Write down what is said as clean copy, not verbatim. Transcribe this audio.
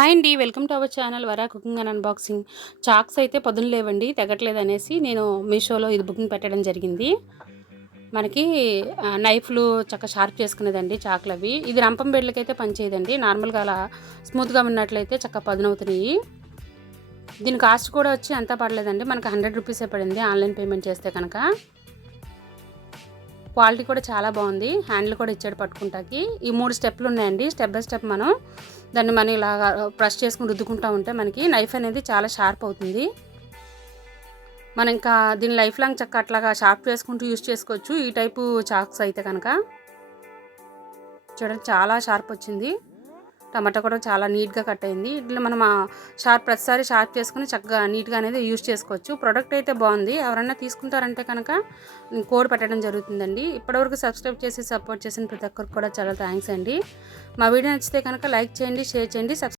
Hi అండి, welcome to our channel Vara cooking and unboxing. చాక్స్ అయితే పొద్దున లేవండి, తెగట్లేదు అనేసి నేను మీషోలో ఇది బుకింగ్ పెట్టడం జరిగింది. మనకి నైఫ్లు చక్కగా షార్ప్ చేసుకునేదండి చాకులు అవి. ఇది రంపం బెడ్లకైతే పనిచేయదండి, నార్మల్గా అలా స్మూత్గా ఉన్నట్లయితే చక్కగా పదునవుతున్నాయి. దీని కాస్ట్ కూడా వచ్చి అంతా పడలేదండి, మనకు 100 రూపీసే పడింది ఆన్లైన్ పేమెంట్ చేస్తే కనుక. క్వాలిటీ కూడా చాలా బాగుంది, హ్యాండిల్ కూడా ఇచ్చాడు పట్టుకుంటాకి. ఈ 3 స్టెప్లు ఉన్నాయండి, స్టెప్ బై స్టెప్ దాన్ని మనం ఇలాగా ప్రెస్ చేసుకుని రుద్దుకుంటూ ఉంటే మనకి నైఫ్ అనేది చాలా షార్ప్ అవుతుంది. మనం ఇంకా దీని లైఫ్ లాంగ్ చక్క అట్లాగా షార్ప్ చేసుకుంటూ యూజ్ చేసుకోవచ్చు ఈ టైపు చాక్స్ అయితే కనుక. చూడండి చాలా షార్ప్ వచ్చింది, టమాటా కూడా చాలా నీట్గా కట్ అయింది. ఇట్లా మనం ప్రతిసారి షార్ప్ చేసుకుని చక్కగా నీట్గా అనేది యూజ్ చేసుకోవచ్చు. ప్రోడక్ట్ అయితే బాగుంది, ఎవరైనా తీసుకుంటారంటే కనుక కోడ్ పెట్టడం జరుగుతుందండి. ఇప్పటివరకు సబ్స్క్రైబ్ చేసి సపోర్ట్ చేసిన ప్రతి ఒక్కరికి కూడా చాలా థ్యాంక్స్ అండి. మా వీడియో నచ్చితే కనుక లైక్ చేయండి, షేర్ చేయండి,